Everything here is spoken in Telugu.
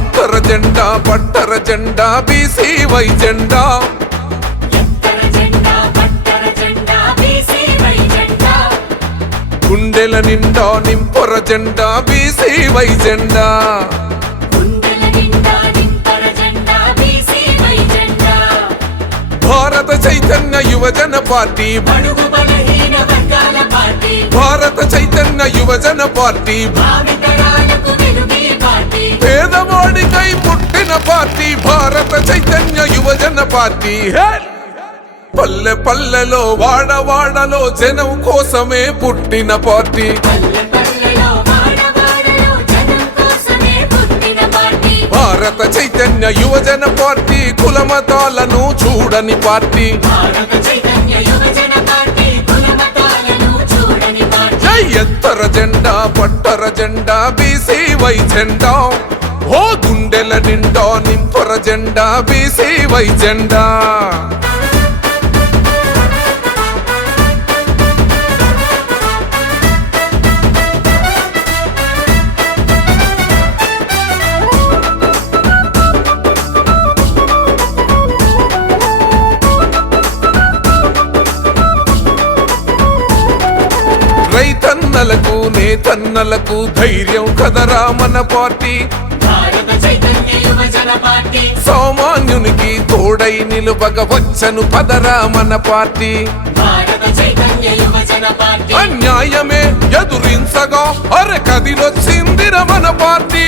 ఎత్తర జెండా పట్టర జెండా బీసీవై జెండా గుండెల నిండా నింపొర జెండా బీసీవై జెండా భారత చైతన్య యువజన పార్టీ భారత చైతన్య యువజన పార్టీ పేదవాడికై పుట్టిన పార్టీ భారత చైతన్య యువజన పార్టీ పల్లె పల్లెలో వాడవాడలో జనం కోసమే పుట్టిన పార్టీ భారత చైతన్య యువజన పార్టీ కులమతాలను చూడని పార్టీ జై ఎత్తర జెండా పట్టర జెండా బీసీవై జెండా ఓ గుండెల నిండా నింపర జెండా బీసీవై జెండా రైతన్నలకు నేతన్నలకు ధైర్యం కదరా మన పార్టీ సామాన్యునికి తోడై నిలువగ వచ్చను పదరా మన పార్టీ అన్యాయమే ఎదురించగా అరకదిలొచ్చిందిర మన పార్టీ